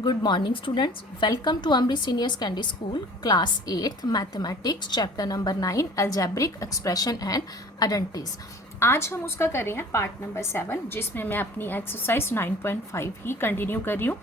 Good morning students. Welcome to Amrit Senior Secondary School Class 8th Mathematics Chapter number 9 Algebraic Expression and Identities. आज हम उसका कर रहे हैं पार्ट नंबर 7 जिसमें मैं अपनी एक्सरसाइज 9.5 ही कंटिन्यू कर रही हूँ।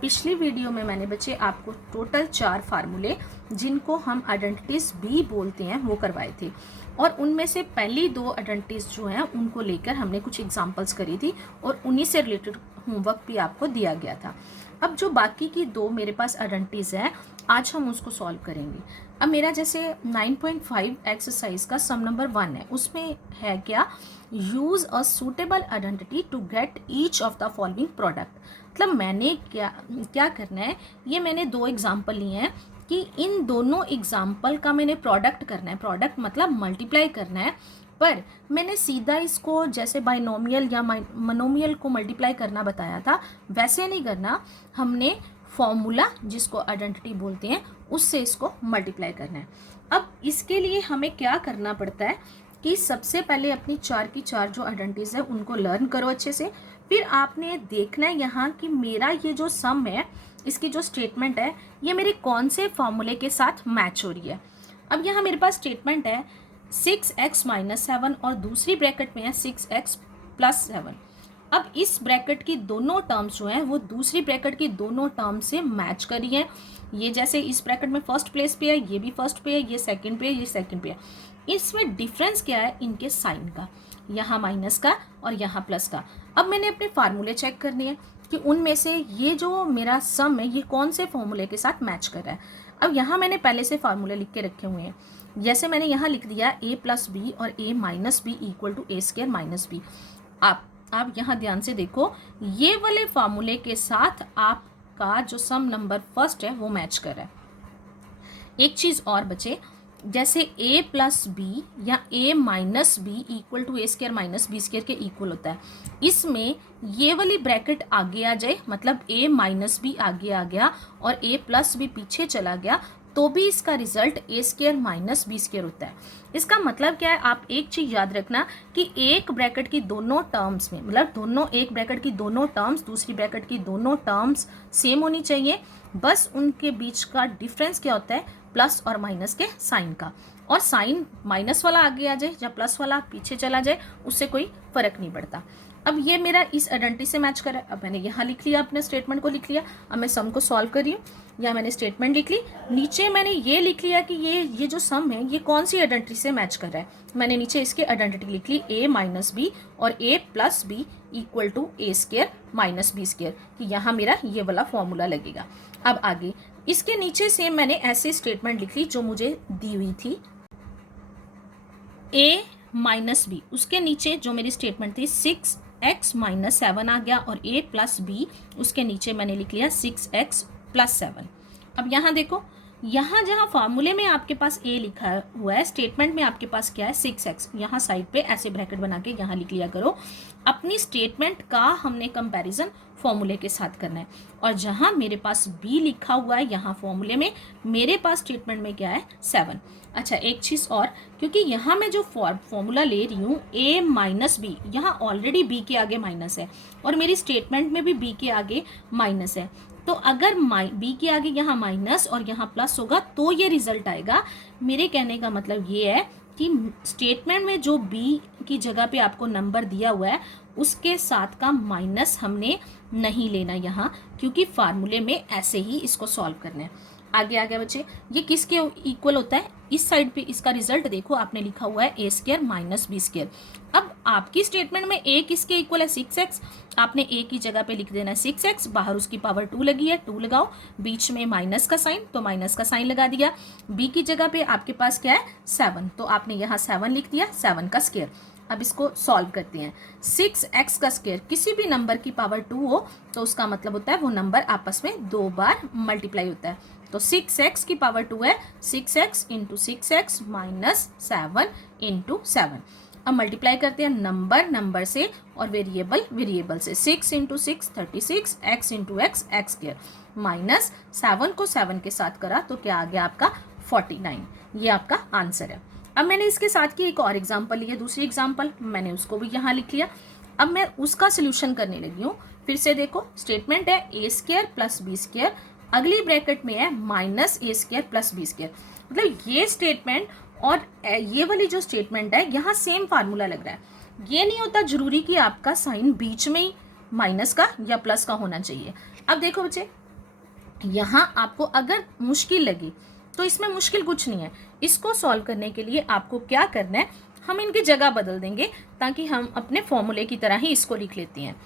पिछली वीडियो में मैंने बच्चे आपको टोटल 4 फार्मूले जिनको हम आइडेंटिटीज़ भी बोलते हैं वो करवाए थे और उनमें से पहली 2 आइडेंटिटीज़ जो हैं उनको लेकर हमने कुछ एग्जांपल्स करी थी और उन्हीं से रिलेटेड होमवर्क भी आपको दिया गया था। अब जो बाकी की 2 मेरे पास आइडेंटिटीज़ हैं आज हम उसको सॉल्व करेंगे। अब मेरा जैसे 9.5 एक्सरसाइज का सम नंबर 1 है, उसमें है क्या, use a suitable identity to get each of the following product. मतलब मैंने क्या करना है, ये मैंने 2 एग्जाम्पल लिए हैं कि इन दोनों एग्जाम्पल का मैंने प्रोडक्ट करना है। प्रोडक्ट मतलब मल्टीप्लाई करना है, पर मैंने सीधा इसको जैसे बाइनोमियल या मोनोमियल को मल्टीप्लाई करना बताया था वैसे नहीं करना। हमने फॉर्मूला जिसको आइडेंटिटी बोलते हैं उससे इसको मल्टीप्लाई करना है। अब इसके लिए हमें क्या करना पड़ता है कि सबसे पहले अपनी 4 की 4 जो आइडेंटिटीज़ है उनको लर्न करो अच्छे से। फिर आपने देखना है यहाँ कि मेरा ये जो सम है, इसकी जो स्टेटमेंट है, ये मेरे कौन से फॉर्मूले के साथ मैच हो रही है। अब यहाँ मेरे पास स्टेटमेंट है 6x - 7 और दूसरी ब्रैकेट में है 6x + 7। अब इस ब्रैकेट की दोनों टर्म्स जो हैं वो दूसरी ब्रैकेट की दोनों टर्म से मैच करी हैं। ये जैसे इस ब्रैकेट में फर्स्ट प्लेस पे है, ये भी फर्स्ट पे है, ये सेकंड पे है, ये सेकंड पे है। इसमें डिफरेंस क्या है, इनके साइन का, यहाँ माइनस का और यहाँ प्लस का। अब मैंने अपने फार्मूले चेक करने हैं कि उनमें से ये जो मेरा सम है ये कौन से फॉर्मूले के साथ मैच कर रहा है। अब यहाँ मैंने पहले से फार्मूले लिख के रखे हुए हैं। जैसे मैंने यहाँ लिख दिया a + b और a - b = a² - b। आप यहाँ ध्यान से देखो, ये वाले फार्मूले के साथ आपका जो सम नंबर फर्स्ट है वो मैच कर रहा है। एक चीज़ और बचे, जैसे a + b या a - b = a² - b² के इक्वल होता है। इसमें ये वाली ब्रैकेट आगे आ जाए, मतलब a - b आगे आ गया और a + b पीछे चला गया, तो भी इसका रिजल्ट a² - b² होता है। इसका मतलब क्या है, आप एक चीज़ याद रखना कि एक ब्रैकेट की दोनों टर्म्स में, मतलब एक ब्रैकेट की दोनों टर्म्स दूसरी ब्रैकेट की दोनों टर्म्स सेम होनी चाहिए। बस उनके बीच का डिफरेंस क्या होता है, प्लस और माइनस के साइन का। और साइन माइनस वाला आगे आ जाए या प्लस वाला पीछे चला जाए, उससे कोई फ़र्क नहीं पड़ता। अब ये मेरा इस आइडेंटिटी से मैच कर रहा है। अब मैंने यहाँ लिख लिया, अपने स्टेटमेंट को लिख लिया। अब मैं सम को सॉल्व कर रही हूँ। यहाँ मैंने स्टेटमेंट लिख ली, नीचे मैंने ये लिख लिया कि ये जो सम है ये कौन सी आइडेंटिटी से मैच कर रहा है। मैंने नीचे इसकी आइडेंटिटी लिख ली a - b और a + b = a² - b², कि यहाँ मेरा ये वाला फॉर्मूला लगेगा। अब आगे इसके नीचे से मैंने ऐसे स्टेटमेंट लिख ली जो मुझे दी हुई थी a - b, उसके नीचे जो मेरी स्टेटमेंट थी 6x - 7 आ गया और a + b, उसके नीचे मैंने लिख लिया 6x + 7। अब यहाँ देखो, यहाँ जहाँ फार्मूले में आपके पास a लिखा हुआ है, स्टेटमेंट में आपके पास क्या है 6x, यहाँ साइड पे ऐसे ब्रैकेट बना के यहाँ लिख लिया करो। अपनी स्टेटमेंट का हमने कंपैरिजन फॉर्मूले के साथ करना है। और जहाँ मेरे पास b लिखा हुआ है यहाँ फॉर्मूले में, मेरे पास स्टेटमेंट में क्या है 7। अच्छा, एक चीज़ और, क्योंकि यहाँ मैं जो फॉर्मूला ले रही हूँ a - b, यहाँ ऑलरेडी b के आगे माइनस है और मेरी स्टेटमेंट में भी b के आगे माइनस है, तो अगर b के आगे यहाँ माइनस और यहाँ प्लस होगा तो ये रिजल्ट आएगा। मेरे कहने का मतलब ये है कि स्टेटमेंट में जो b की जगह पे आपको नंबर दिया हुआ है उसके साथ का माइनस हमने नहीं लेना यहाँ, क्योंकि फार्मूले में ऐसे ही इसको सॉल्व करना है। आगे बच्चे, ये किसके इक्वल होता है, इस साइड पे इसका रिजल्ट देखो, आपने लिखा हुआ है a² - b²। अब आपकी स्टेटमेंट में a किसके इक्वल है 6x, आपने a की जगह पे लिख देना है 6x, बाहर उसकी पावर 2 लगी है, 2 लगाओ, बीच में माइनस का साइन तो माइनस का साइन लगा दिया। b की जगह पे आपके पास क्या है 7, तो आपने यहाँ 7 लिख दिया, 7 का स्क्वायर। अब इसको सॉल्व करते हैं। 6x का स्क्वायर, किसी भी नंबर की पावर 2 हो तो उसका मतलब होता है वो नंबर आपस में 2 बार मल्टीप्लाई होता है। तो 6x की पावर 2 है, 6x × 6x - 7 × 7। अब मल्टीप्लाई करते हैं नंबर से और वेरिएबल से। 6 × 6 36, x × x x², माइनस 7 को 7 के साथ करा तो क्या आ गया आपका 49। ये आपका आंसर है। अब मैंने इसके साथ की एक और एग्जांपल ली है, दूसरी एग्जांपल मैंने उसको भी यहाँ लिख लिया। अब मैं उसका सोल्यूशन करने लगी हूँ फिर से देखो, स्टेटमेंट है ए स्क्वायर प्लस बी स्क्वायर, अगली ब्रैकेट में है माइनस ए स्क्वायर प्लस बी स्क्वायर। मतलब ये स्टेटमेंट और ये वाली जो स्टेटमेंट है यहाँ सेम फार्मूला लग रहा है। ये नहीं होता जरूरी कि आपका साइन बीच में ही माइनस का या प्लस का होना चाहिए। अब देखो बच्चे, यहाँ आपको अगर मुश्किल लगी तो इसमें मुश्किल कुछ नहीं है। इसको सॉल्व करने के लिए आपको क्या करना है, हम इनकी जगह बदल देंगे ताकि हम अपने फॉर्मूले की तरह ही इसको लिख लेते हैं।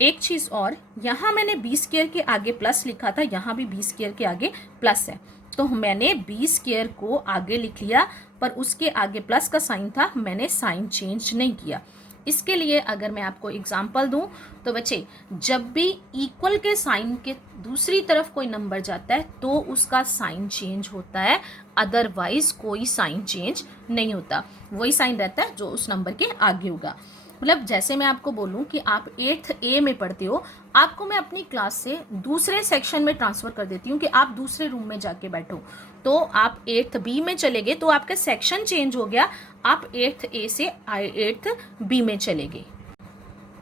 एक चीज़ और, यहाँ मैंने बी स्क्वायर के आगे प्लस लिखा था, यहाँ भी बी स्क्वायर के आगे प्लस है, तो मैंने बी स्क्वायर को आगे लिख लिया, पर उसके आगे प्लस का साइन था, मैंने साइन चेंज नहीं किया। इसके लिए अगर मैं आपको एग्जांपल दूं तो बच्चे, जब भी इक्वल के साइन के दूसरी तरफ कोई नंबर जाता है तो उसका साइन चेंज होता है, अदरवाइज कोई साइन चेंज नहीं होता, वही साइन रहता है जो उस नंबर के आगे होगा। मतलब जैसे मैं आपको बोलूं कि आप 8th A में पढ़ते हो, आपको मैं अपनी क्लास से दूसरे सेक्शन में ट्रांसफ़र कर देती हूँ कि आप दूसरे रूम में जाके बैठो, तो आप 8th B में चले गए तो आपका सेक्शन चेंज हो गया, आप 8th A से 8th B में चले गए।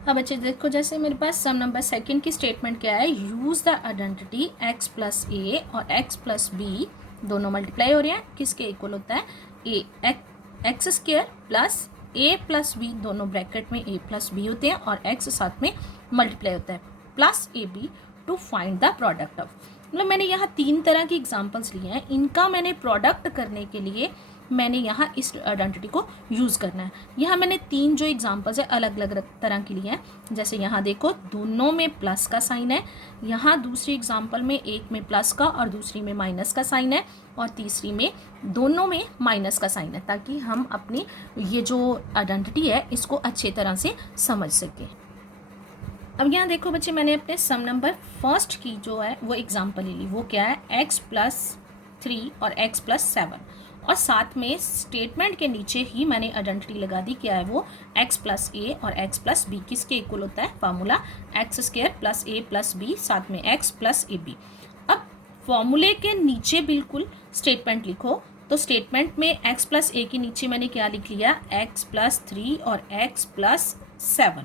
अब बच्चे देखो, जैसे मेरे पास सम नंबर सेकंड की स्टेटमेंट क्या है, use the identity x plus a और x प्लस बी दोनों मल्टीप्लाई हो रहे हैं, किसके इक्वल होता है, a x square plus a plus b, दोनों ब्रैकेट में a प्लस बी होते हैं और x साथ में मल्टीप्लाई होता है, plus a b to find the product of. मतलब मैंने यहाँ 3 तरह की एग्जांपल्स लिए हैं, इनका मैंने प्रोडक्ट करने के लिए मैंने यहाँ इस आइडेंटिटी को यूज़ करना है। यहाँ मैंने 3 जो एग्जांपल्स है अलग अलग तरह के लिए हैं। जैसे यहाँ देखो, दोनों में प्लस का साइन है, यहाँ दूसरी एग्जांपल में एक में प्लस का और दूसरी में माइनस का साइन है, और तीसरी में दोनों में माइनस का साइन है, ताकि हम अपनी ये जो आइडेंटिटी है इसको अच्छे तरह से समझ सकें। अब यहाँ देखो बच्चे, मैंने अपने सम नंबर फर्स्ट की जो है वो एग्जांपल ले ली, वो क्या है, x प्लस 3 और x प्लस 7, और साथ में स्टेटमेंट के नीचे ही मैंने आइडेंटिटी लगा दी, क्या है वो, x प्लस ए और x प्लस बी किसके इक्वल होता है, formula x square plus a plus B साथ में x प्लस ए बी। अब फॉर्मूले के नीचे बिल्कुल स्टेटमेंट लिखो, तो स्टेटमेंट में x प्लस ए के नीचे मैंने क्या लिख लिया, x प्लस 3 और x प्लस 7।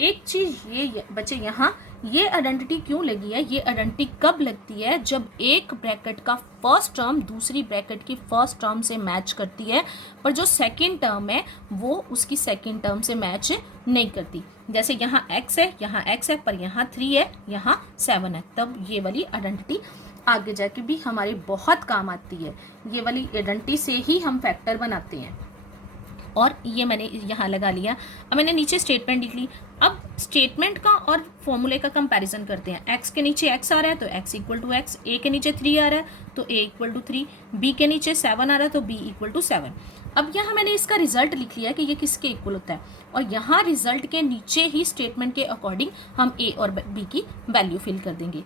एक चीज़ ये बच्चे, यहाँ ये आइडेंटिटी क्यों लगी है, ये आइडेंटिटी कब लगती है, जब एक ब्रैकेट का फर्स्ट टर्म दूसरी ब्रैकेट की फर्स्ट टर्म से मैच करती है, पर जो सेकंड टर्म है वो उसकी सेकंड टर्म से मैच नहीं करती। जैसे यहाँ x है, यहाँ x है, पर यहाँ 3 है, यहाँ 7 है, तब ये वाली आइडेंटिटी आगे जाके भी हमारी बहुत काम आती है। ये वाली आइडेंटिटी से ही हम फैक्टर बनाते हैं, और ये मैंने यहाँ लगा लिया। अब मैंने नीचे स्टेटमेंट लिख ली। अब स्टेटमेंट का और फॉर्मूले का कंपैरिजन करते हैं। x के नीचे x आ रहा है तो x equal to x, a के नीचे 3 आ रहा है तो a इक्वल टू 3, b के नीचे 7 आ रहा है तो b इक्वल टू 7। अब यहाँ मैंने इसका रिजल्ट लिख लिया कि ये किसके इक्वल होता है, और यहाँ रिजल्ट के नीचे ही स्टेटमेंट के अकॉर्डिंग हम a और b की वैल्यू फिल कर देंगे।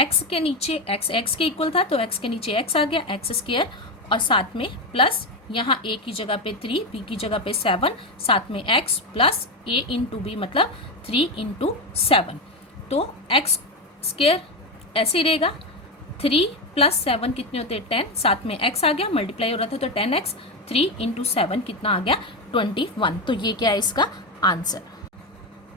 x के नीचे x के इक्वल था तो x के नीचे x आ गया, एक्स स्क्वायर, और साथ में प्लस यहाँ a की जगह पे 3, b की जगह पे 7, साथ में x plus a into b मतलब 3 इंटू 7, तो x स्क्वायर ऐसे ही रहेगा। 3 प्लस 7 कितने होते हैं, 10, साथ में x आ गया, मल्टीप्लाई हो रहा था तो 10x, 3 इंटू 7 कितना आ गया, 21। तो ये क्या है इसका आंसर।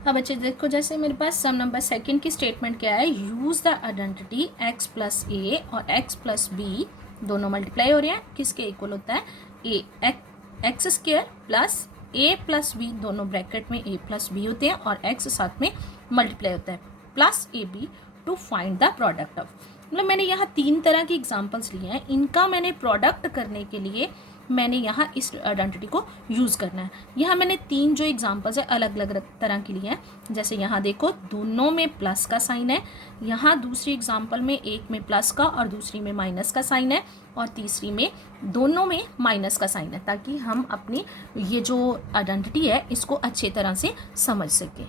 अब बच्चे देखो, जैसे मेरे पास सम नंबर सेकंड की स्टेटमेंट क्या है, use the identity x plus a और x प्लस बी दोनों मल्टीप्लाई हो रहे हैं, किसके इक्वल होता है, x square plus a plus b, दोनों ब्रैकेट में a प्लस बी होते हैं और x साथ में मल्टीप्लाई होता है, plus a b to find the product of. मतलब मैंने यहाँ 3 तरह की एग्जांपल्स लिए हैं, इनका मैंने प्रोडक्ट करने के लिए मैंने यहाँ इस आइडेंटिटी को यूज़ करना है। यहाँ मैंने 3 जो एग्जांपल्स है अलग अलग तरह के लिए हैं। जैसे यहाँ देखो, दोनों में प्लस का साइन है, यहाँ दूसरी एग्जांपल में एक में प्लस का और दूसरी में माइनस का साइन है, और तीसरी में दोनों में माइनस का साइन है, ताकि हम अपनी ये जो आइडेंटिटी है इसको अच्छे तरह से समझ सकें।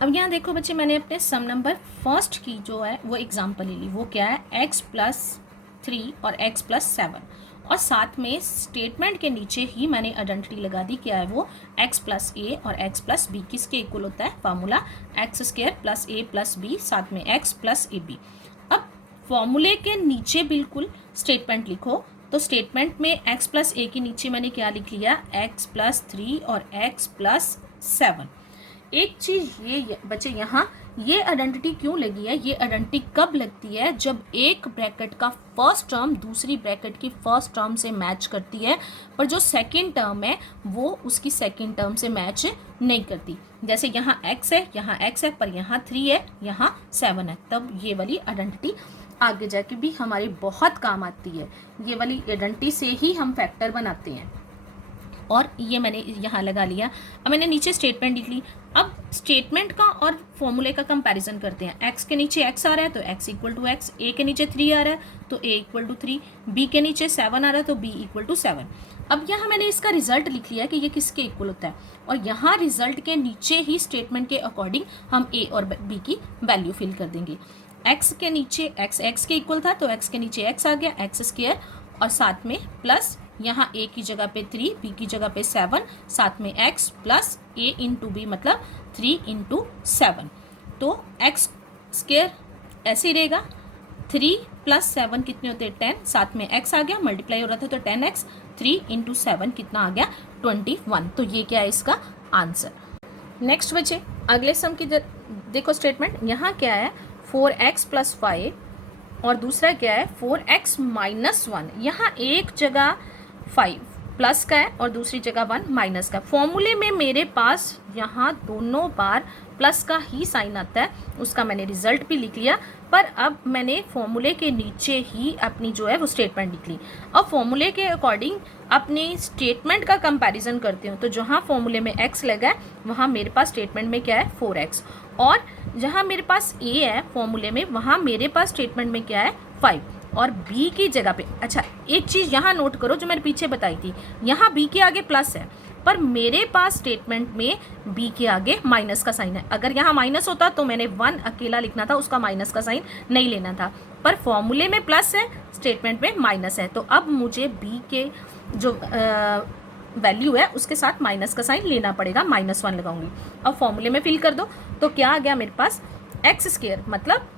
अब यहाँ देखो बच्चे, मैंने अपने सम नंबर फर्स्ट की जो है वो एग्जांपल ले ली, वो क्या है, x प्लस 3 और x प्लस 7, और साथ में स्टेटमेंट के नीचे ही मैंने आइडेंटिटी लगा दी, क्या है वो, x प्लस ए और x प्लस बी किसके इक्वल होता है, formula x square plus a plus B साथ में x प्लस ए बी। अब फॉर्मूले के नीचे बिल्कुल स्टेटमेंट लिखो, तो स्टेटमेंट में x प्लस ए के नीचे मैंने क्या लिख लिया, x प्लस 3 और x प्लस 7। एक चीज़ ये बच्चे यहाँ ये आइडेंटिटी क्यों लगी है, ये आइडेंटिटी कब लगती है, जब एक ब्रैकेट का फर्स्ट टर्म दूसरी ब्रैकेट की फर्स्ट टर्म से मैच करती है, पर जो सेकंड टर्म है वो उसकी सेकंड टर्म से मैच नहीं करती। जैसे यहाँ x है, यहाँ x है, पर यहाँ 3 है, यहाँ 7 है, तब ये वाली आइडेंटिटी आगे जाके भी हमारी बहुत काम आती है। ये वाली आइडेंटिटी से ही हम फैक्टर बनाते हैं। और ये मैंने यहाँ लगा लिया। अब मैंने नीचे स्टेटमेंट लिख ली। अब स्टेटमेंट का और फॉर्मूले का कंपैरिजन करते हैं। x के नीचे x आ रहा है तो x equal to x, a के नीचे 3 आ रहा है तो a इक्वल टू 3, b के नीचे 7 आ रहा है तो b इक्वल टू 7। अब यहाँ मैंने इसका रिजल्ट लिख लिया कि ये किसके इक्वल होता है, और यहाँ रिजल्ट के नीचे ही स्टेटमेंट के अकॉर्डिंग हम a और b की वैल्यू फिल कर देंगे। x के नीचे x के इक्वल था तो x के नीचे x आ गया, x स्क्वायर, और साथ में प्लस यहाँ a की जगह पे 3, b की जगह पे 7, साथ में x plus a into b मतलब 3 इंटू 7, तो x स्क्वायर ऐसे ही रहेगा। 3 प्लस 7 कितने होते हैं 10, साथ में x आ गया, मल्टीप्लाई हो रहा था तो 10x, 3 इंटू 7 कितना आ गया 21। तो ये क्या है इसका आंसर। नेक्स्ट बच्चे अगले सम की देखो स्टेटमेंट। यहाँ क्या है 4x प्लस 5 और दूसरा क्या है 4x माइनस 1। यहाँ एक जगह 5 प्लस का है और दूसरी जगह 1 माइनस का। फॉर्मूले में मेरे पास यहाँ दोनों बार प्लस का ही साइन आता है, उसका मैंने रिजल्ट भी लिख लिया। पर अब मैंने फॉर्मूले के नीचे ही अपनी जो है वो स्टेटमेंट लिख ली। अब फॉर्मूले के अकॉर्डिंग अपनी स्टेटमेंट का कंपैरिजन करती हूँ, तो जहाँ फॉर्मूले में x लगा है वहाँ मेरे पास स्टेटमेंट में क्या है 4x, और जहाँ मेरे पास a है फॉर्मूले में वहाँ मेरे पास स्टेटमेंट में क्या है 5, और b की जगह पे। अच्छा एक चीज़ यहाँ नोट करो जो मैंने पीछे बताई थी, यहाँ b के आगे प्लस है पर मेरे पास स्टेटमेंट में b के आगे माइनस का साइन है। अगर यहाँ माइनस होता तो मैंने 1 अकेला लिखना था, उसका माइनस का साइन नहीं लेना था, पर फॉर्मूले में प्लस है स्टेटमेंट में माइनस है, तो अब मुझे b के जो वैल्यू है उसके साथ माइनस का साइन लेना पड़ेगा, -1 लगाऊंगी। अब फॉर्मूले में फिल कर दो तो क्या आ गया मेरे पास एक्स स्क्वायर, मतलब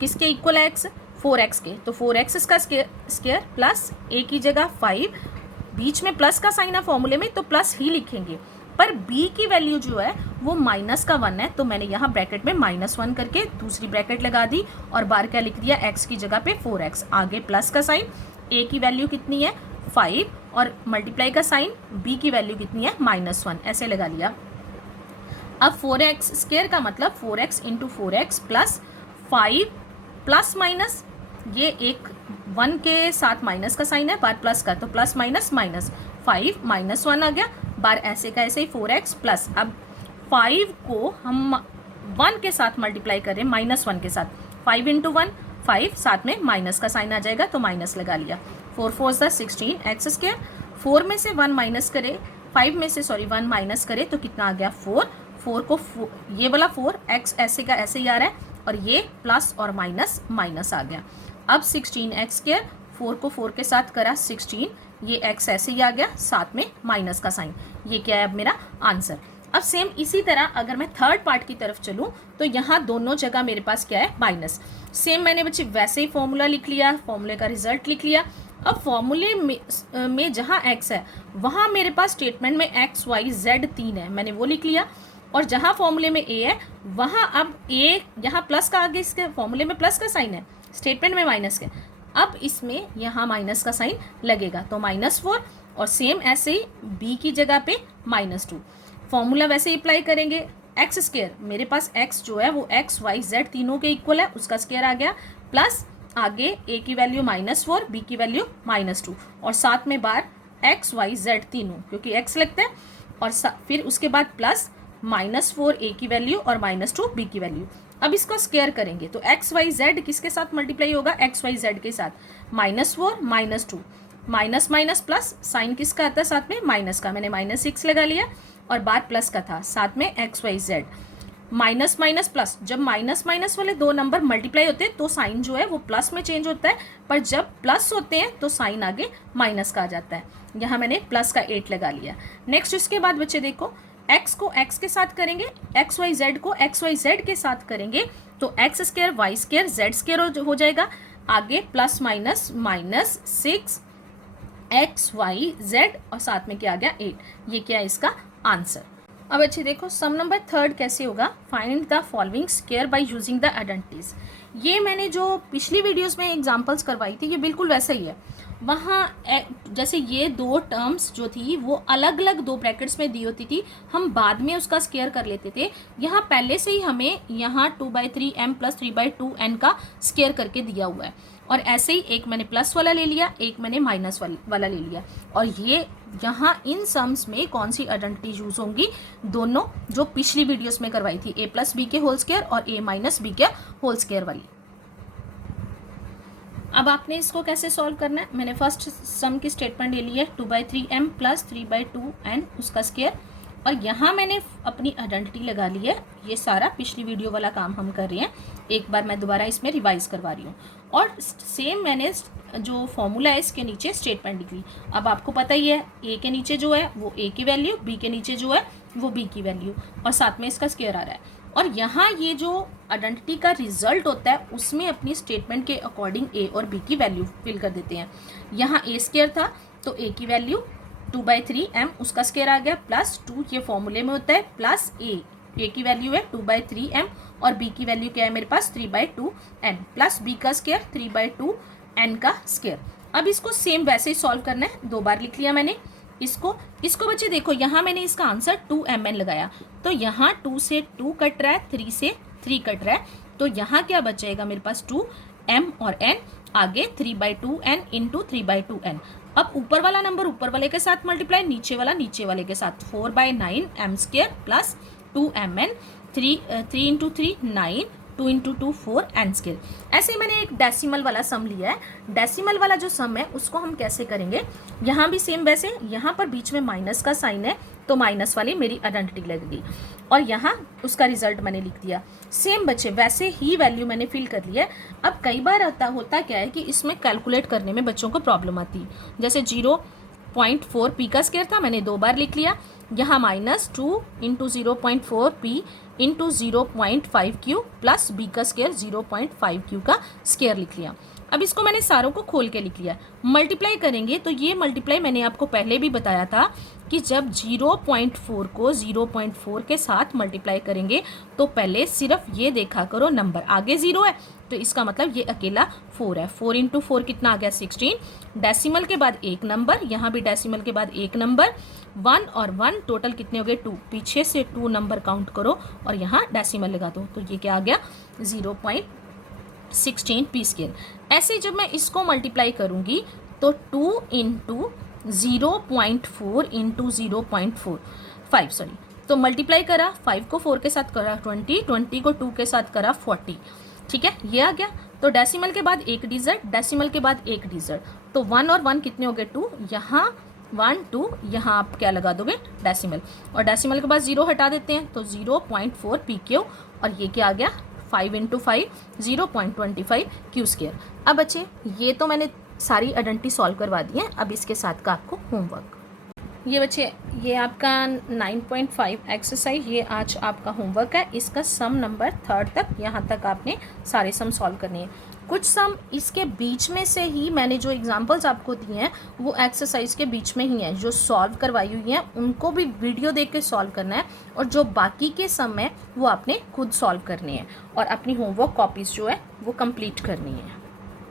किसके इक्वल है x 4x के, तो 4x का स्क्वायर प्लस a की जगह 5, बीच में प्लस का साइन है फॉर्मूले में तो प्लस ही लिखेंगे, पर b की वैल्यू जो है वो -1 है, तो मैंने यहाँ ब्रैकेट में -1 करके दूसरी ब्रैकेट लगा दी और बार क्या लिख दिया x की जगह पे 4x, आगे प्लस का साइन, a की वैल्यू कितनी है 5 और मल्टीप्लाई का साइन, b की वैल्यू कितनी है -1, ऐसे लगा लिया। अब 4x स्क्वायर का मतलब 4x into 4x plus 5 plus minus, ये एक 1 के साथ माइनस का साइन है, बार प्लस का तो प्लस माइनस माइनस, 5 -1 आ गया, बार ऐसे का ऐसे ही 4x प्लस। अब 5 को हम 1 के साथ मल्टीप्लाई करें -1 के साथ, 5 इंटू 1 5, साथ में माइनस का साइन आ जाएगा तो माइनस लगा लिया। 4 4 16 एक्स स्क्वायर, 4 में से 1 माइनस करे, 5 में से 1 माइनस करे तो कितना आ गया 4, 4 को ये वाला 4 x ऐसे का ऐसे ही आ रहा है और ये प्लस और माइनस माइनस आ गया। अब 16 एक्स स्क्वायर, 4 को 4 के साथ करा 16, ये x ऐसे ही आ गया, साथ में माइनस का साइन, ये क्या है अब मेरा आंसर। अब सेम इसी तरह अगर मैं थर्ड पार्ट की तरफ चलूँ तो यहाँ दोनों जगह मेरे पास क्या है माइनस। सेम मैंने बच्चे वैसे ही फॉर्मूला लिख लिया, फॉर्मूले का रिजल्ट लिख लिया। अब फॉर्मूले में जहाँ x है वहाँ मेरे पास स्टेटमेंट में x y z 3 है, मैंने वो लिख लिया, और जहाँ फॉर्मूले में a है वहाँ अब a यहाँ प्लस का आगे इसके फॉर्मूले में प्लस का साइन है, स्टेटमेंट में माइनस के, अब इसमें यहाँ माइनस का साइन लगेगा तो -4, और सेम ऐसे ही b की जगह पे -2। फॉर्मूला वैसे ही अप्लाई करेंगे, एक्स स्क्वायर मेरे पास x जो है वो x y z तीनों के इक्वल है, उसका स्क्वायर आ गया, प्लस आगे a की वैल्यू -4, b की वैल्यू -2, और साथ में बार x y z तीनों क्योंकि x लगता है, और फिर उसके बाद प्लस -4 a की वैल्यू और -2 b की वैल्यू। अब इसको स्क्वायर करेंगे तो x y z किसके साथ मल्टीप्लाई होगा, x y z के साथ, -4 -2, माइनस माइनस प्लस, साइन किसका आता है साथ में माइनस का, मैंने -6 लगा लिया, और बार प्लस का था, साथ में x y z, minus minus plus. जब माइनस माइनस वाले दो नंबर मल्टीप्लाई होते हैं तो साइन जो है वो प्लस में चेंज होता है, पर जब प्लस होते हैं तो साइन आगे माइनस का आ जाता है। यहाँ मैंने प्लस का 8 लगा लिया। नेक्स्ट इसके बाद बच्चे देखो, x को x के साथ करेंगे, एक्स वाई जेड को एक्स वाई जेड के साथ करेंगे तो x square y square z square हो जाएगा, आगे plus minus minus 6 x y z और साथ में क्या आ गया 8। ये क्या है इसका आंसर। अब अच्छे देखो, सम नंबर थर्ड कैसे होगा, find the following square by using the identities. ये मैंने जो पिछली वीडियोस में एग्जांपल्स करवाई थी, ये बिल्कुल वैसा ही है। वहाँ जैसे ये दो टर्म्स जो थी वो अलग अलग दो ब्रैकेट्स में दी होती थी, हम बाद में उसका स्क्वायर कर लेते थे। यहाँ पहले से ही हमें यहाँ 2/3m + 3/2n का स्क्वायर करके दिया हुआ है, और ऐसे ही एक मैंने प्लस वाला ले लिया, एक मैंने माइनस वाला ले लिया। और ये यहाँ इन सम्स में कौन सी आइडेंटिटी यूज होंगी, दोनों जो पिछली वीडियोस में करवाई थी, a + b के होल स्क्वायर और a - b के होल स्क्वायर वाली। अब आपने इसको कैसे सॉल्व करना है, मैंने फर्स्ट सम की स्टेटमेंट ले ली है 2/3m + 3/2n उसका स्क्वायर, और यहाँ मैंने अपनी आइडेंटिटी लगा ली है। ये सारा पिछली वीडियो वाला काम हम कर रहे हैं, एक बार मैं दोबारा इसमें रिवाइज करवा रही हूँ। और सेम मैंने जो फॉर्मूला है इसके नीचे स्टेटमेंट लिखी। अब आपको पता ही है, ए के नीचे जो है वो ए की वैल्यू, बी के नीचे जो है वो बी की वैल्यू, और साथ में इसका स्क्वायर आ रहा है। और यहाँ ये जो आइडेंटिटी का रिजल्ट होता है उसमें अपनी स्टेटमेंट के अकॉर्डिंग ए और बी की वैल्यू फिल कर देते हैं। यहाँ ए स्क्वायर था तो ए की वैल्यू 2/3m उसका स्क्वायर आ गया, प्लस 2 ये फॉर्मूले में होता है, प्लस ए की वैल्यू है 2/3m और बी की वैल्यू क्या है मेरे पास 3/2n, प्लस बी का स्क्वायर 3/2n का स्क्वायर। अब इसको सेम वैसे ही सॉल्व करना है, दो बार लिख लिया मैंने इसको बच्चे देखो, यहाँ मैंने इसका आंसर 2mn लगाया, तो यहाँ 2 से 2 कट रहा है, 3 से 3 कट रहा है, तो यहाँ क्या बचेगा मेरे पास 2m और n, आगे 3/2n इंटू 3/2n। अब ऊपर वाला नंबर ऊपर वाले के साथ मल्टीप्लाई, नीचे वाला नीचे वाले के साथ, 4/9m² plus 2mn, 3 into 3 9, 2 into 2 4n²। ऐसे ही मैंने एक डेसिमल वाला सम लिया है। डेसिमल वाला जो सम है उसको हम कैसे करेंगे, यहाँ भी सेम वैसे, यहाँ पर बीच में माइनस का साइन है तो माइनस वाली मेरी आइडेंटिटी लगेगी, और यहाँ उसका रिजल्ट मैंने लिख दिया। सेम बच्चे वैसे ही वैल्यू मैंने फिल कर लिया है। अब कई बार होता क्या है कि इसमें कैलकुलेट करने में बच्चों को प्रॉब्लम आती है, जैसे 0.4 p का स्क्वायर था, मैंने दो बार लिख लिया, यहाँ -2 into 0.4 p into 0.5q plus b का स्क्वायर 0.5q का स्क्वायर लिख लिया। अब इसको मैंने सारों को खोल के लिख लिया। मल्टीप्लाई करेंगे तो ये मल्टीप्लाई मैंने आपको पहले भी बताया था कि जब 0.4 को 0.4 के साथ मल्टीप्लाई करेंगे तो पहले सिर्फ ये देखा करो नंबर आगे 0 है तो इसका मतलब ये अकेला 4 है। 4 इंटू 4 कितना आ गया 16। डेसिमल के बाद एक नंबर, यहाँ भी डेसिमल के बाद एक नंबर, 1 और 1 टोटल कितने हो गए 2, पीछे से 2 नंबर काउंट करो और यहाँ डेसिमल लगा दो, तो ये क्या आ गया 0.16 p स्क्वायर। ऐसे जब मैं इसको मल्टीप्लाई करूँगी तो 2 इंटू 0.4 इंटू 0.45 सॉरी, तो मल्टीप्लाई करा 5 को 4 के साथ करा 20, 20 को 2 के साथ करा 40, ठीक है ये आ गया। तो डेसिमल के बाद एक डिजिट, डेसिमल के बाद एक डिजिट, तो 1 और 1 कितने हो गए 2, यहाँ 1 2, यहाँ आप क्या लगा दोगे डेसिमल, और डेसिमल के बाद 0 हटा देते हैं तो 0.4 pq, और ये क्या आ गया 5 इंटू 5 0.25 q स्क्वायर। अब बच्चे ये तो मैंने सारी आइडेंटिटी सॉल्व करवा दी है, अब इसके साथ का आपको होमवर्क। ये बच्चे ये आपका 9.5 एक्सरसाइज, ये आज आपका होमवर्क है। इसका सम नंबर 3 तक, यहाँ तक आपने सारे सम सॉल्व करने हैं। कुछ सम इसके बीच में से ही मैंने जो एग्जांपल्स आपको दिए हैं वो एक्सरसाइज के बीच में ही हैं, जो सॉल्व करवाई हुई हैं उनको भी वीडियो देख के सॉल्व करना है, और जो बाकी के सम है वो आपने खुद सॉल्व करने हैं और अपनी होमवर्क कॉपीज़ जो है वो कंप्लीट करनी है।